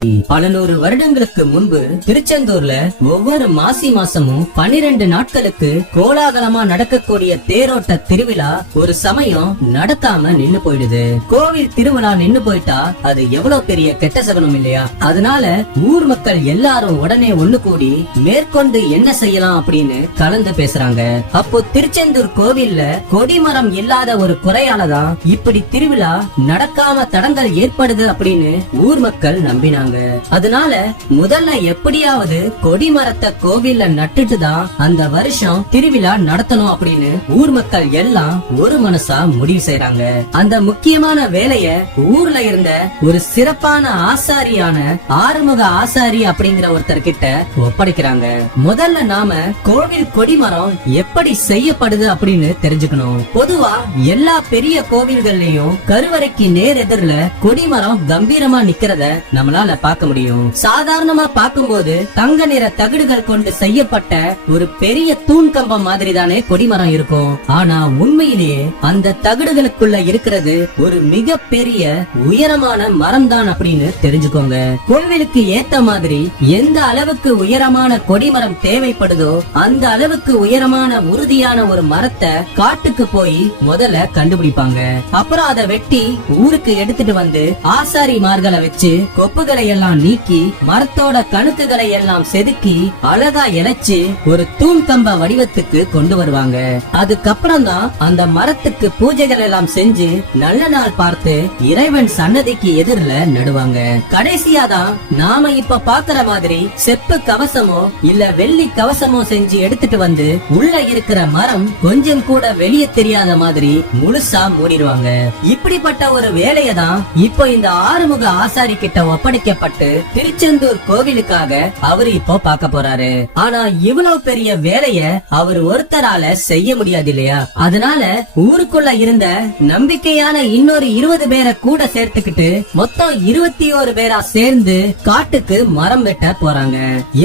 பல நூறு வருடங்களுக்கு முன்பு திருச்செந்தூர்ல ஒவ்வொரு மாசி மாசமும் 12 நாட்களுக்கு கோலாகலமா நடக்கக்கூடிய தேரோட்ட திருவிழா ஒரு சமயம் நடக்காம நின்னு போயிடுது. கோவில் திருவிழா நின்னு போயிட்டா அது எவ்வளவு பெரிய கெட்ட சகுனம் இல்லையா? அதனால ஊர் மக்கள் எல்லாரும் உடனே ஒண்ணு கூடி மேற்கொண்டு என்ன செய்யலாம் அப்படின்னு கலந்து பேசுறாங்க. அப்போ திருச்செந்தூர் கோவில்ல கொடிமரம் இல்லாத ஒரு குறையாலதான் இப்படி திருவிழா நடக்காம தடங்கள் ஏற்படுது அப்படின்னு ஊர் மக்கள் நம்பினாங்க. அதனால முதல்ல எப்படியாவது கொடிமரத்தை கோவில்ல நட்டுட்டுதான் அந்த வருஷம் திருவிழா நடத்தணும் அப்படின்னு ஊர் மக்கள் எல்லாம் ஒரு மனசா முடிவு செய்யறாங்க. அந்த முக்கியமான வேலைய ஊர்ல இருந்த ஒரு சிறப்பான ஆசாரியான ஆறுமுக ஆசாரி அப்படிங்கிற ஒருத்தர் கிட்ட ஒப்படைக்கிறாங்க. முதல்ல நாம கோவில் கொடிமரம் எப்படி செய்யப்படுது அப்படின்னு தெரிஞ்சுக்கணும். பொதுவா எல்லா பெரிய கோவில்கள்லயும் கருவறைக்கு நேர் எதிரில கொடிமரம் கம்பீரமா நிக்கிறத நம்மளால பார்க்க முடியும். சாதாரணமா பார்க்கும்போது தங்க நிற தகடுகள் கொண்டு செய்யப்பட்ட ஒரு பெரிய தூண் கம்பம் மாதிரி தானே கொடிமரம் இருக்கும். ஆனா உண்மையிலேயே அந்த தகடுகளுக்குள்ள இருக்கிறது ஒரு மிக பெரிய உயரமான மரம் தான் அப்படின்னு தெரிஞ்சுக்கோங்க. கோவிலுக்கு ஏத்த மாதிரி எந்த அளவுக்கு உயரமான கொடிமரம் தேவைப்படுதோ அந்த அளவுக்கு உயரமான உறுதியான ஒரு மரத்தை காட்டுக்கு போய் முதல்ல கண்டுபிடிப்பாங்க. அப்புறம் அதை வெட்டி ஊருக்கு எடுத்துட்டு வந்து ஆசாரிமார்களை வச்சு கொப்புகளை எல்லாம் நீக்கி மரத்தோட கணுக்குகளை எல்லாம் செதுக்கி அழகா இழைச்சு ஒரு தூண் கம்ப வடிவத்துக்கு கொண்டு வருவாங்க. அதுக்கப்புறம் தான் அந்த மரத்துக்கு பூஜைகள் எல்லாம் செஞ்சு நல்ல நாள் பார்த்து இறைவன் சன்னதிக்கு எதிரில நடுவாங்க. கடைசியா தான் நாம இப்ப பாக்குற மாதிரி செப்பு கவசமோ இல்ல வெள்ளி கவசமோ செஞ்சு எடுத்துட்டு வந்து உள்ள இருக்கிற மரம் கொஞ்சம் கூட வெளியே தெரியாத மாதிரி முழுசா மூடிடுவாங்க. இப்படிப்பட்ட ஒரு வேலையை தான் இப்போ இந்த ஆறுமுக ஆசாரி கிட்ட ஒப்படைக்கப்பட்டு திருச்செந்தூர் கோவிலுக்காக அவரு இப்போ பார்க்க போறாரு. ஆனா இவ்வளவு பெரிய வேலைய அவர் ஒருத்தரால செய்ய முடியாது இல்லையா? அதனால ஊருக்குள்ள இருந்த நம்பிக்கையான இன்னொரு 20 பேரை கூட சேர்த்துக்கிட்டு மொத்தம் 21 பேரா சேர்ந்து காட்டுக்கு மரம் வெட்ட போறாங்க.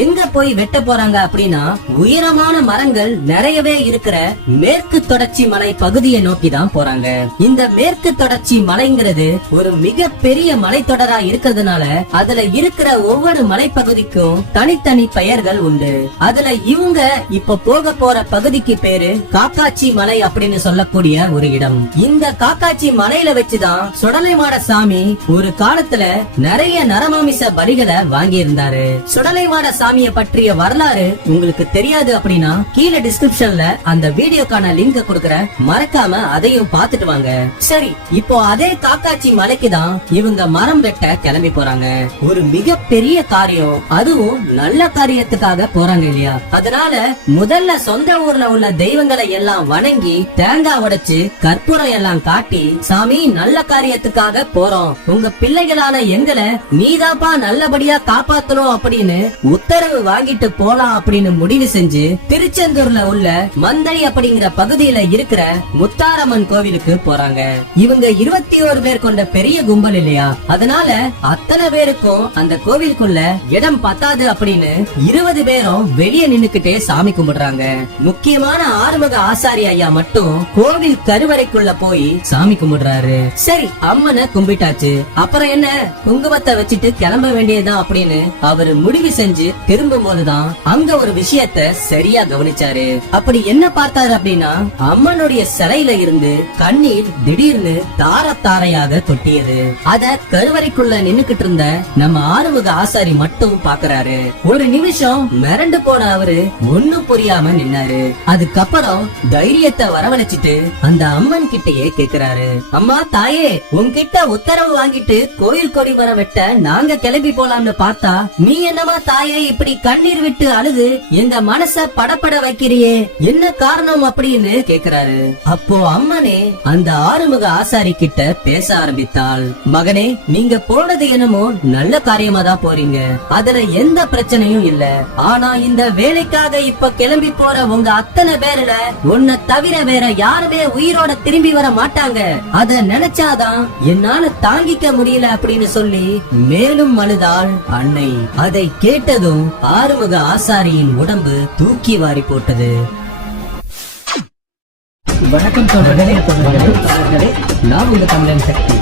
எங்க போய் வெட்ட போறாங்க அப்படின்னா உயரமான மரங்கள் நிறையவே இருக்கிற மேற்கு தொடர்ச்சி மலை பகுதியை நோக்கி தான் போறாங்க. இந்த மேற்கு தொடர்ச்சி மலைங்கிறது ஒரு மிக பெரிய மலைத்தொடரா இருக்கிறதுனால அதுல இருக்கிற ஒவ்வொரு மலைப்பகுதிக்கும் தனித்தனி பெயர்கள் உண்டு. அதுல இவங்க இப்ப போக போற பகுதிக்கு பேரு காக்காச்சி மலை அப்படின்னு சொல்லக்கூடிய ஒரு இடம். இந்த காக்காச்சி மலையில வச்சுதான் சுடலைமாட சாமி ஒரு காலத்துல நிறைய நரமாமிச பலிகளை வாங்கி இருந்தாரு. சுடலைமாட சாமிய பற்றிய வரலாறு உங்களுக்கு தெரியாது அப்படின்னா கீழே டிஸ்கிரிப்ஷன்ல அந்த வீடியோக்கான லிங்க் கொடுக்கற, மறக்காம அதையும் பாத்துட்டு வாங்க. சரி, இப்போ அதே காக்காச்சி மலைக்கு தான் இவங்க மரம் வெட்ட கிளம்பி போறாங்க. ஒரு மிக பெரிய காரியம், அதுவும் நல்ல காரியத்துக்காக போறாங்க இல்லையா? அதனால முதல்ல சொந்த ஊர்ல உள்ள தெய்வங்களை எல்லாம் வணங்கி தேங்காய் உடைச்சு கற்பூரம் எல்லாம் காட்டி, சாமி நல்ல காரியத்துக்காக போறோம், உங்க பிள்ளைகளான எங்களை நீதாப்பா நல்லபடியா காப்பாத்தணும் அப்படின்னு உத்தரவு வாங்கிட்டு போலாம் அப்படின்னு முடிவு செஞ்சு திருச்செந்தூர்ல உள்ள மந்தை அப்படிங்கிற பகுதியில இருக்கிற முத்தாரம்மன் கோவிலுக்கு போறாங்க. இவங்க 21 பேர் கொண்ட பெரிய கும்பல் இல்லையா? அதனால அத்தனை பேருக்கும் அந்த கோவிலுக்குள்ள இடம் பத்தாது அப்படின்னு 20 பேரும் வெளியே நின்னுக்கிட்டே சாமி கும்பிடுறாங்க. முக்கியமான ஆறுமுக ஆசாரி ஐயா மட்டும் கோவில் கருவறைக்குள்ள போய் சாமி கும்பிடுறாரு. சரி, அம்மனை கும்பிட்டாச்சு, அப்புறம் என்ன குங்குமத்தை வச்சுட்டு கிளம்ப வேண்டியதுதான் அப்படின்னு அவரு முடிவு செஞ்சு திரும்பும் போதுதான் அங்க ஒரு விஷயத்த சரியா கவனிச்சாரு. அப்படி என்ன பார்த்தாரு அப்படின்னா அம்மனுடைய சிலையில இருந்து கண்ணீர் திடீர்னு தார தாரையாக கொட்டியது. அத கருவறைக்குள்ள நின்னுக்கிட்டு இருந்த நம்ம ஆறுமுக ஆசாரி மட்டும் பாக்குறாரு. ஒரு நிமிஷம் மிரண்டு போன அவரு ஒண்ணும் புரியாம நின்னாரு. அதுக்கப்புறம் தைரியத்தை வரவழைச்சிட்டு அந்த அம்மன் கிட்டயே கேக்குறாரு, அம்மா தாயே, உன்கிட்ட உத்தரவு வாங்கிட்டு கோயில் கொடி வர வெட்ட நாங்க கிளம்பி போலாம்னு பார்த்தா நீ என்னமா தாயே இப்படி கண்ணீர் விட்டு அழுது எங்க மனச படப்பட வைக்கிறியே, என்ன காரணம் அப்படின்னு கேக்குறாரு. அப்போ அம்மனே அந்த ஆறுமுக ஆசாரி கிட்ட பேச ஆரம்பித்தாள். மகனே, நீங்க போனது என்னமோ நல்ல காரியமா தான் போறீங்க, அதுல எந்த பிரச்சனையும் இல்ல. ஆனா இந்த வேலைக்காக இப்ப கிளம்பி போற உங்க அத்தனை பேர்ல உன்னை தவிர வேற யாருமே உயிரோட திரும்பி வர மாட்டாங்க. அத நினைச்சாதான் என்னால தாங்கிக்க முடியல அப்படின்னு சொல்லி மேலும் அழுதாள் அன்னை. அதை கேட்டதும் ஆறுமுக ஆசாரியின் உடம்பு தூக்கி வாரி போட்டது. வணக்கம் தொடர்களே, நான் உங்க தமிழன் சக்தி.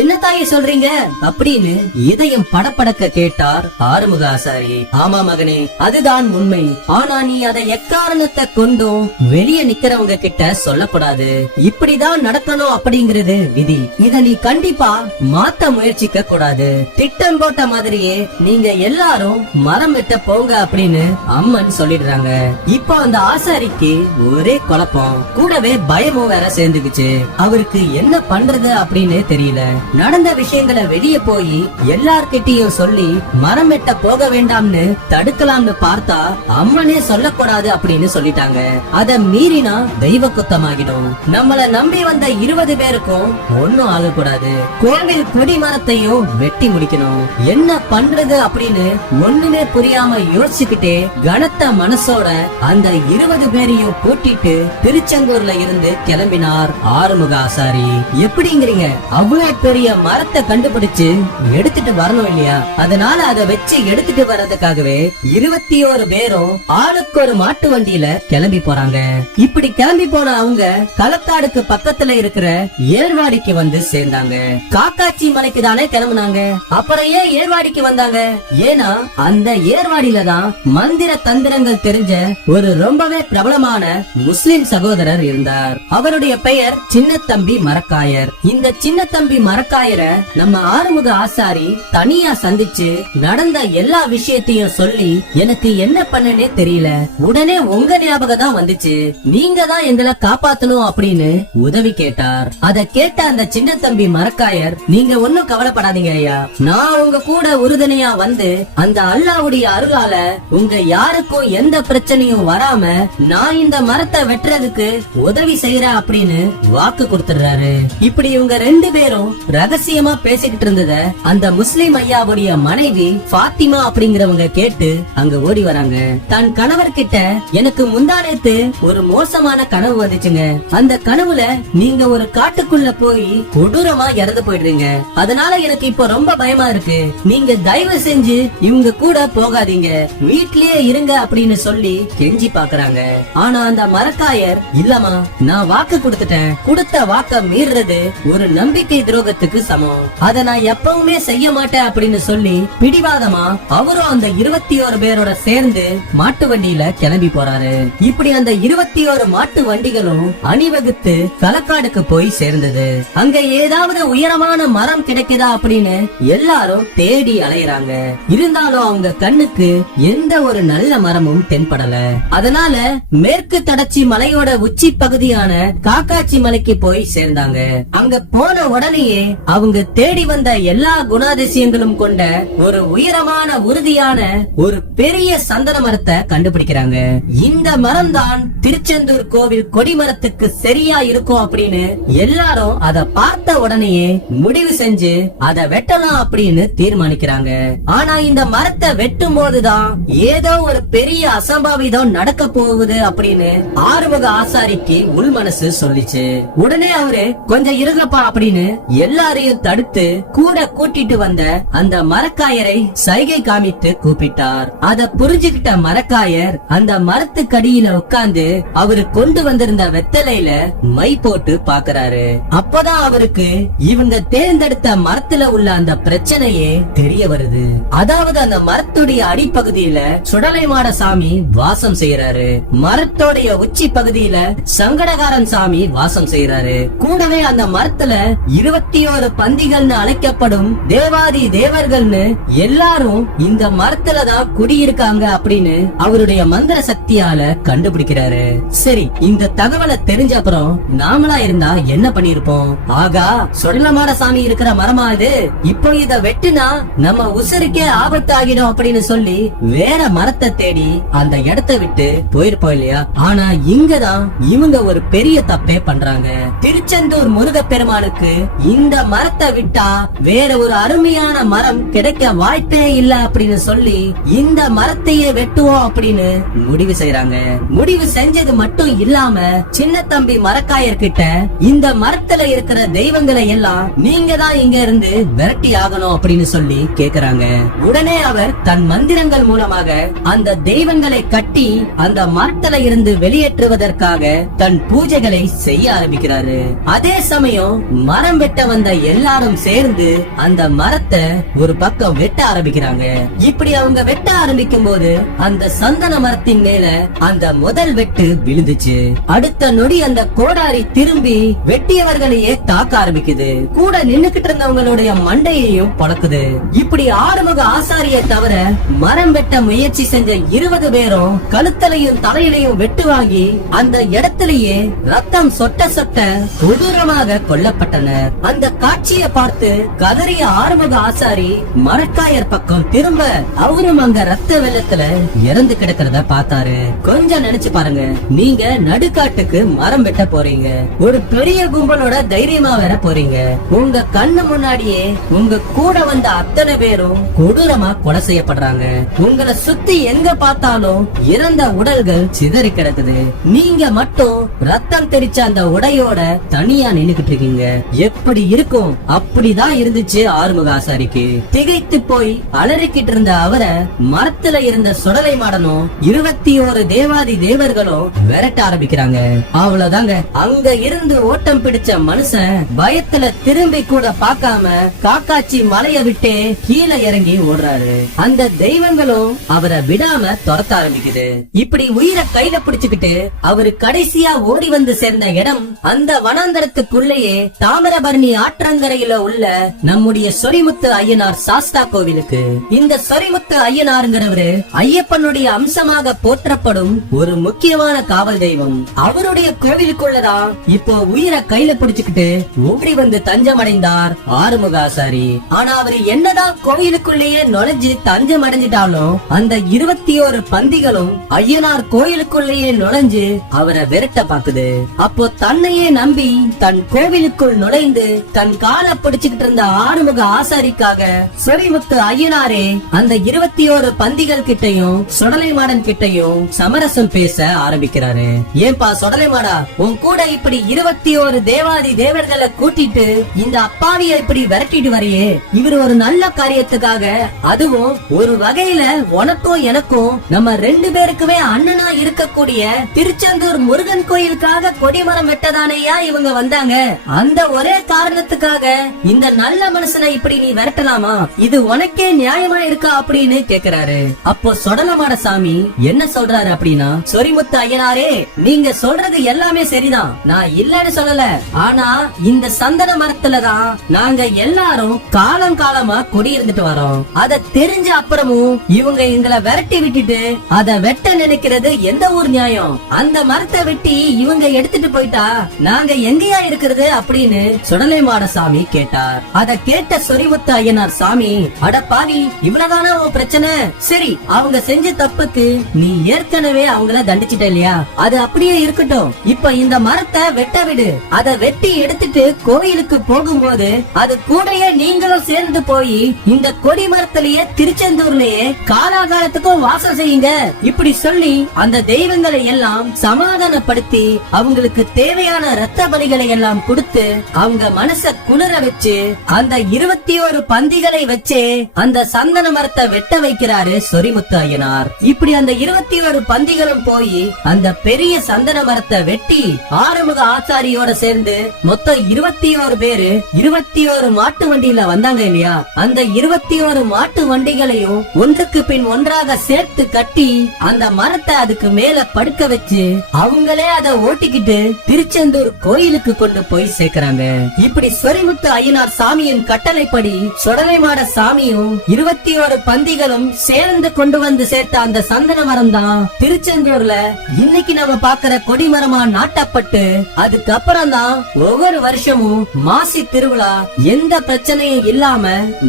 என்ன தாயே சொல்றீங்க அப்படின்னு இதயம் படபடக்க கேட்டார் ஆறுமுக ஆசாரி. ஆமா மகனே, அதுதான் உண்மை. ஆனா நீ அதை எக்காரணத்தை கொண்டும் வெளியே நிக்கிறவங்க கிட்ட சொல்லக்கூடாது. இப்படிதான் நடக்கணும் அப்படிங்கிறது விதி. இத நீ கண்டிப்பா மாத்த முயற்சிக்க கூடாது. திட்டம் போட்ட மாதிரியே நீங்க எல்லாரும் மரம் வெட்ட போங்க அப்படின்னு அம்மன் சொல்லிடுறாங்க. இப்போ அந்த ஆசாரிக்கு ஒரே குழப்பம், கூடவே பயமும் வேற சேர்ந்துக்குச்சு. அவருக்கு என்ன பண்றது அப்படின்னு தெரியல. நடந்த விஷயங்களை வெளியே போய் எல்லார்கிட்டயும் சொல்லி மரம் வெட்ட போக வேண்டாம்னு தடுக்கலாம்னு பார்த்தா அம்மனே சொல்லக்கூடாது அப்படின்னு சொல்லிட்டாங்க. அத மீறினா தெய்வ குத்தமாகிடும். நம்மள நம்பி வந்த 20 பேருக்கும் ஒன்னும் ஆகக்கூடாது. கோவில் கொடி மரத்தையும் வெட்டி முடிக்கணும். என்ன பண்றது அப்படின்னு ஒண்ணுமே புரியாம யோசிச்சுக்கிட்டே கனத்த மனசோட அந்த 20 பேரையும் கூட்டிட்டு திருச்செங்கூர்ல இருந்து கிளம்பினார் ஆறுமுக ஆசாரி. எப்படிங்கிறீங்க? அவ்வளவு பெரிய மரத்தை கண்டுபிடிச்சு எடுத்துட்டு வரணும் இல்லையா? அதனால அதை வச்சு எடுத்துட்டு வர்றதுக்காகவே 21 பேரும் ஆளுக்கு ஒரு மாட்டு வண்டியில கிளம்பி போறாங்க. இப்படி கிளம்பி போன அவங்க களக்காடுக்கு பக்கத்துல இருக்கிற ஏர்வாடிக்கு வந்து சேர்ந்தாங்க. காக்காச்சி மலைக்கு தானே கிளம்புனாங்க. அப்புறம் ஏன் ஏர்வாடிக்கு வந்தாங்க? ஏன்னா அந்த ஏர்வாடியில தான் மந்திர தந்திரங்கள் தெரிஞ்ச ஒரு ரொம்பவே பிரபலமான முஸ்லிம் சகோதரர் இருந்தார். அவருடைய பெயர் சின்னத்தம்பி மரக்காயர். இந்த சின்னத்தம்பி மரக்காயரை நம்ம ஆறுமுக ஆசாரி தனியா சந்திச்சு நடந்த எல்லா விஷயத்தையும் சொல்லி, எனக்கு என்ன பண்ணனே தெரியல, உடனே உங்க ஞாபகம் தான் வந்துச்சு, நீங்க தான் எங்களை காப்பாத்தணும் அப்படின்னு உதவி கேட்டார். அத கேட்ட அந்த சின்ன தம்பி மரக்காயர், நீங்க ஒன்னும் கவலைப்படாதீங்க ஐயா, நான் உங்க கூட உறுதுணையா வந்து அந்த அல்லாவுடைய அருளால உங்க யாருக்கும் எந்த பிரச்சனையும் வராம நான் இந்த மரத்தை வெட்டுறதுக்கு உதவி செய்யறேன் அப்படின்னு வாக்கு கொடுத்துறாரு. இப்படி இவங்க 2 பேரும் ரகசியமா பேசிக்கிட்டு இருந்தத அந்த முஸ்லிம் ஐயாவுடைய மனைவி பாத்திமா அப்படிங்கிறவங்க கேட்டு அங்க ஓடி வராங்க. தன் கணவர் கிட்ட, எனக்கு முந்தானேத்து ஒரு மோசமான கனவு வந்துச்சுங்க. அந்த கனவுல நீங்க ஒரு காட்டுக்குள்ள போய் கொடூரமா இறந்து போயிடுறீங்க. அதனால எனக்கு இப்ப ரொம்ப பயமா இருக்கு. நீங்க தயவு செஞ்சு இவங்க கூட போகாதீங்க, வீட்லயே இருங்க அப்படின்னு சொல்லி கெஞ்சி பாக்குறாங்க. ஆனா அந்த மரக்காயர், இல்லமா நான் வாக்கு கொடுத்துட்டேன், கொடுத்த வாக்க மீறது ஒரு நம்பிக்கை துரோகத்துக்கு சமம், அத நான் எப்பவுமே செய்ய மாட்டேன் அப்படின்னு சொல்லி பிடிவாதமா அவரும் அந்த 21 பேரோட சேர்ந்து மாட்டு வண்டியில கிளம்பி போறாரு. இப்படி அந்த 21 மாட்டு வண்டிகளும் அணிவகுத்து களக்காடுக்கு போய் சேர்ந்தது. அங்க ஏதாவது உயரமான மரம் கிடைக்குதா அப்படின்னு எல்லாரும் தேடி அலையறாங்க. இருந்தாலும் அவங்க கண்ணுக்கு எந்த ஒரு நல்ல மரமும் தென்படல. அதனால மேற்கு தொடர்ச்சி மலையோட உச்சி பகுதியான காக்காச்சி மலைக்கு போய் சேர்ந்தாங்க. அங்க போன உடனேயே அவங்க தேடி வந்த எல்லா குணாதிசயங்களும் கொண்ட ஒரு உயரமான உறுதியான ஒரு பெரிய சந்தன மரத்தை கண்டுபிடிக்கிறாங்க. இந்த மரம் தான் திருச்செந்தூர் கோவில் கொடிமரத்துக்கு சரியா இருக்கும் அப்படின்னு எல்லாரும் அத பார்த்த உடனேயே முடிவு செஞ்சு அதை வெட்டலாம் அப்படின்னு தீர்மானிக்கிறாங்க. ஆனா இந்த மரத்தை வெட்டும் போதுதான் ஏதோ ஒரு பெரிய அசம்பாவிதம் நடக்க போகுது அப்படின்னு ஆறுமுக ஆசாரிக்கு உள் மனசு சொல்லிச்சு. உடனே அவரு, கொஞ்சம் இருங்கப்பா அப்படின்னு எல்லாரையும் தடுத்து கூட கூட்டிட்டு வந்த அந்த மரக்காயரை சைகை காமித்து கூப்பிட்டார். அத புரிஞ்சுகிட்ட மரக்காயர் அந்த மரத்துக்கடியில உட்கார்ந்து அவரு கொண்டு வந்திருந்த வெத்தலையில மை போட்டு பாக்குறாரு. அப்பதான் அவருக்கு இவங்க தேர்ந்தெடுத்த மரத்துல உள்ள அந்த பிரச்சனையே தெரிய வருது. அதாவது அந்த மரத்துடைய அடிப்பகுதியில சுடலைமாட சாமி வாசம் செய்யறாரு. மரத்தோடைய உச்சி பகுதியில சங்கடகாரன் சாமி வாசம் செய்யறாரு. கூடவே அந்த மரத்துல 21 பந்திகள்னு அழைக்கப்படும் தேவாதி தேவர்கள்னு எல்லாரும் இந்த மரத்துலதான் குடியிருக்காங்க அப்படின்னு அவருடைய மந்திர சக்தியால கண்டுபிடிக்கிறாரு. சரி, இந்த தகவலை தெரிஞ்ச அப்புறம் நாமளா இருந்தா என்ன பண்ணிருப்போம்? ஆகா, சுடலமாட சாமி இருக்கிற மரமா இது, இப்போ இத வெட்டுனா நம்ம உசுருக்கே ஆபத்து ஆகிடும் அப்படின்னு சொல்லி வேற மரத்தை தேடி அந்த இடத்தை விட்டு போயிருப்போம் இல்லையா? ஆனா இங்கதான் இவங்க ஒரு பெரிய தப்பே பண்றாங்க. திருச்செந்தூர் முருக பெருமானுக்கு இந்த மரத்தை விட்டா வேற ஒரு அருமையான மரம் கிடைக்க வாய்ப்பே இல்ல அப்படின்னு சொல்லி இந்த மரத்தையே வெட்டுவோம் அப்படின்னு முடிவு செய்யறாங்க. முடிவு செஞ்சது மட்டும் இல்லாம சின்ன தம்பி மரக்காயர் கிட்ட, இந்த மரத்துல இருக்கிற தெய்வங்களை எல்லாம் நீங்க தான் இங்க இருந்து விரட்டி ஆகணும் அப்படின்னு சொல்லி கேக்குறாங்க. உடனே அவர் தன் மந்திரங்கள் மூலமாக அந்த தெய்வங்களை கட்டி அந்த மரத்துல இருந்து வெளியேற்றுவதற்காக தன் பூஜைகளை செய்ய ஆரம்பிக்கிறாரு. அதே சமயம் மரம் வெட்ட வந்த வந்த எல்லாரும் சேர்ந்து அந்த மரத்தை ஒரு பக்கம் வெட்ட ஆரம்பிக்கிறாங்க. இப்படி அவங்க வெட்ட ஆரம்பிக்கும் போது அந்த சந்தன மரத்தின் மேல அந்த முதல் வெட்டு விழுந்துச்சு. அடுத்த நொடி அந்த கோடாரி திரும்பி வெட்டியவர்களையே தாக்க ஆரம்பிக்குது. கூட நின்னுகிட்டு இருந்தவங்களுடைய மண்டையையும் பழக்குது. இப்படி ஆறுமுக ஆசாரியை தவிர மரம் வெட்ட முயற்சி செஞ்ச 20 பேரும் கழுத்தலையும் தலையிலையும் வெட்டு வாங்கி அந்த இடத்திலேயே ரத்தம் சொட்ட சொட்ட கொடூரமாக கொல்லப்பட்டனர். அந்த காட்சியை பார்த்து கதறிய ஆறுமுக ஆசாரி மரக்காயர் பக்கம் திரும்ப அவரும் அங்க ரத்த வெள்ளத்துல இறந்து கிடக்கிறத பார்த்தாரு. கொஞ்சம் நினைச்சு பாருங்க, நீங்க நடுக்காட்டுக்கு மரம் வெட்ட போறீங்க, ஒரு பெரிய கும்பலோட தைரியமா வேற போறீங்க. உங்க கண்ணு முன்னாடியே உங்க கூட வந்த அத்தனை பேரும் கொடூரமா கொலை செய்யப்படுறாங்க. உங்களை சுத்தி எங்க பார்த்தாலும் இறந்த உடல்கள் சிதறி கிடக்குது. நீங்க மட்டும் ரத்தம் தெரிச்ச அந்த உடையோட தனியா நின்னுகிட்டு இருக்கீங்க. எப்படி இருக்கும்? அப்படிதான் இருந்துச்சு ஆறுமுக ஆசாரிக்கு. திகைத்து போய் அலறிக்கிட்டு இருந்த அவரை மரத்துல இருந்த சுடலை மாடனும் 21 தேவாதி தேவர்களும் விரட்ட ஆரம்பிக்கிறாங்க. அவ்வளவுதாங்க, அங்க இருந்து ஓட்டம் பிடிச்ச மனுஷன் பயத்துல திரும்பி கூட பார்க்காம காக்காச்சி மலைய விட்டு கீழே இறங்கி ஓடுறாரு. அந்த தெய்வங்களும் அவரை விடாம துரத்த ஆரம்பிக்குது. இப்படி உயிரை கையில பிடிச்சுக்கிட்டு அவரு கடைசியா ஓடி வந்து சேர்ந்த இடம் அந்த வனாந்தரத்துக்குள்ளேயே தாமிரபரணி ஆற்றங்கரையில உள்ள நம்முடைய சொரிமுத்து ஐயனார் சாஸ்தா கோவிலுக்கு. இந்த சொரிமுத்து ஐயனாருங்கிறவரு ஐயப்பனுடைய அம்சமாக போற்றப்படும் ஒரு முக்கியமான காவல் தெய்வம். அவருடைய கோவிலுக்குள்ளதான் இப்போ உயிரை கையில பிடிச்சுக்கிட்டு ஓடி வந்து தஞ்சம் அடைந்தார் ஆறுமுக ஆசாரி. ஆனா அவரு என்னதான் கோயிலுக்குள்ளேயே நுழைஞ்சு தஞ்சம் அடைஞ்சிட்டாலும் அந்த 21 பந்திகளும் ஐயனார் கோயிலுக்குள்ளேயே நுழைஞ்சு அவரை விரட்ட பாக்குது. அப்போ தன்னையே நம்பி தன் கோவிலுக்குள் நுழைந்து தன் காலை பிடிச்சுக்கிட்டு இருந்த ஆறுமுக ஆசாரிக்காக சொரிமுத்து ஐயனாரே அந்த 21 பந்திகள் கிட்டையும் சுடலை மாடன் கிட்டையும் சமரசம் பேச ஆரம்பிக்கிறாரு. ஏன்பா சுடலை மாடா, உன் கூட இப்படி 21 தேவாதி தேவர்களை கூட்டிட்டு இந்த அப்பாவிய இப்படி விரட்டிட்டு வரையே, இவர் ஒரு நல்ல காரியத்துக்காக, அதுவும் ஒரு வகையில உனக்கும் எனக்கும் நம்ம 2 பேருக்குமே அண்ணனா இருக்கக்கூடிய திருச்செந்தூர் முருகன் கோயிலுக்காக கொடிமரம் வெட்டதானையா இவங்க வந்தாங்க. அந்த ஒரே காரணத்துக்காக இந்த நல்ல மனுஷனை இப்படி நீ விரட்டலாமா? இது உனக்கே நியாயமா இருக்கா அப்படின்னு கேக்குறாரு. அப்போ சொடலமாட சாமி என்ன சொல்றாரு அப்படின்னா, சொரிமுத்து ஐயனாரே, நீங்க சொல்றது எல்லாமே சரிதான், நான் இல்லன்னு சொல்லல. ஆனா இந்த சந்தன மரத்துலதான் நாங்க எல்லாரும் காலம் காலமா குடியிருந்துட்டு வரோம். அத தெரிஞ்ச அப்புறமும் இவங்க எங்களை விரட்டி விட்டுட்டு அத வெட்ட நினைக்கிறது எந்த ஊர் நியாயம்? அந்த மரத்தை வெட்டி இவங்க எடுத்துட்டு போயிட்டா நாங்க எங்கயா இருக்கிறது அப்படின்னு சுடலை மாட சாமி கேட்டார். அத கேட்ட சொரிமுத்து ஐயனார் சாமி, அட பாவி, இவ்வளவுதானா உன் பிரச்சனை? சரி, அவங்க செஞ்ச தப்புக்கு நீ ஏற்கனவே அவங்கள தண்டிச்சிட்ட இல்லையா, அது அப்படியே இருக்கட்டும். இப்ப இந்த மரத்தை வெட்ட விடு. அத வெட்டி எடுத்துட்டு கோயிலுக்கு போகும்போது அது கூடயே நீங்களும் சேர்ந்து போய் இந்த கொடி மரத்திலேயே திருச்செந்தூர்லயே காலாகாலத்துக்கும் வாசம் செய்யுங்க. இப்படி சொல்லி அந்த தெய்வங்களை எல்லாம் சமாதானப்படுத்தி அவங்களுக்கு தேவையான ரத்த பலிகளை எல்லாம் கொடுத்து அவங்க மனச குளிர வச்சு அந்த 21 பந்திகளை வச்சே அந்த சந்தன மரத்தை வெட்ட வைக்கிறாரு சொரிமுத்து ஐயனார். இப்படி அந்த 21 பந்திகளும் போய் அந்த பெரிய சந்தன மரத்தை வெட்டி ஆறுமுக ஆசாரியோட சேர்ந்து மொத்தம் 21 பேரு 21 மாட்டு வண்டியில வந்தாங்க இல்லையா, அந்த 21 மாட்டு வண்டிகளையும் ஒன்றுக்கு பின் ஒன்றாக சேர்த்து கட்டி அந்த மரத்தை அதுக்கு மேல படுக்க வச்சு அவங்களே அதை ஓட்டிக்கிட்டு திருச்செந்தூர் கோயிலுக்கு கொண்டு போய் சேர்க்கிறாங்க. இப்படி சொரிமுத்து ஐயனார் சாமியின் கட்டளைப்படி சுடலை மாட சாமியும் 21 பந்திகளும் சேர்ந்து கொண்டு வந்து சேர்த்த அந்த சந்தன மரம் தான் திருச்செந்தூர்ல இன்னைக்கு நம்ம பாக்குற கொடிமரமா நாட்டப்பட்டு அதுக்கப்புறம் தான் ஒவ்வொரு வருஷமும் மாசி திருவிழா எந்த பிரச்சனையும் இல்லாம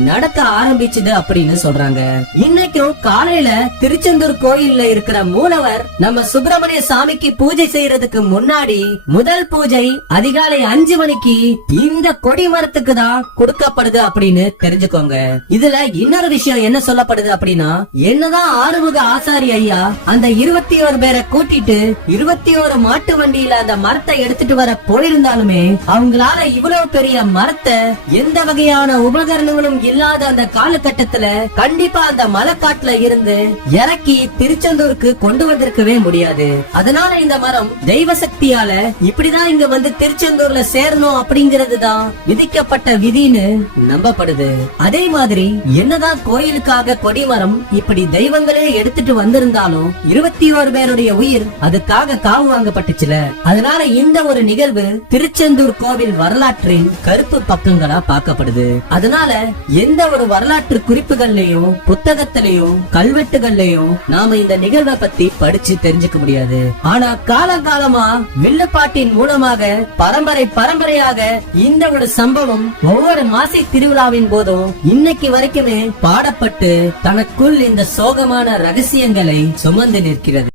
நடக்க ஆரம்பிச்சது அப்படின்னு சொல்றாங்க. இன்னைக்கும் காலையில திருச்செந்தூர் கோயில்ல இருக்கிற மூலவர் நம்ம சுப்பிரமணிய சாமிக்கு பூஜை செய்யறதுக்கு முன்னாடி முதல் பூஜை அதிகாலை 5 மணிக்கு இந்த கொடிமரத்துக்கு தான் கொடுக்கப்படுது அப்படின்னு தெரிஞ்சுக்கோங்க. இதுல இன்னொரு விஷயம் என்ன சொல்லப்படுது அப்படின்னா, என்னதான் ஆறுமுக ஆசாரி ஐயா அந்த 21 பேரை கூட்டிட்டு 21 மாட்டு வண்டியில அந்த மரத்தை எடுத்துட்டு வர போயிருந்தாலுமே அவங்களால இவ்வளவு பெரிய மரத்தை எந்த வகையான உபகரணங்களும் இல்லாத அந்த காலகட்டத்துல கண்டிப்பா அந்த மலைக்காட்டுல இருந்து இறக்கி திருச்செந்தூருக்கு கொண்டு வந்திருக்கவே முடியாது. அதனால இந்த மரம் தெய்வ சக்தியால இப்படிதான் இங்க வந்து திருச்செந்தூர்ல சேரணும் அப்படிங்கறது தான் விதிக்கப்பட்ட விதின்னு நம்பப்படுது. அதே மாதிரி என்னதான் கோயிலுக்காக கொடிமரம் இப்படி தெய்வங்களே எடுத்துட்டு வந்திருந்தாலும் 21 பேருடைய உயிர் அதுக்காக காவு வாங்கப்பட்டுச்சுல. அதனால இந்த ஒரு நிகழ்வு திருச்செந்தூர் கோவில் வரலாற்றின் கருப்பு பக்கங்களா பார்க்கப்படுது. அதனால எந்த ஒரு வரலாற்று குறிப்புகள்லயும் புத்தகத்திலையும் கல்வெட்டுகள்லயும் நாம இந்த நிகழ்வை பத்தி படிச்சு தெரிஞ்சுக்க முடியாது. ஆனா காலகாலமா வில்லுப்பாட்டின் மூலமாக பரம்பரையாக இந்த ஒரு சம்பவம் ஒவ்வொரு மாசி திருவிழாவின் போதும் இன்னைக்கு வரைக்குமே பாடப்பட்டு தனக்குள் இந்த சோகமான ரகசியங்களை சுமந்து நிற்கிறது.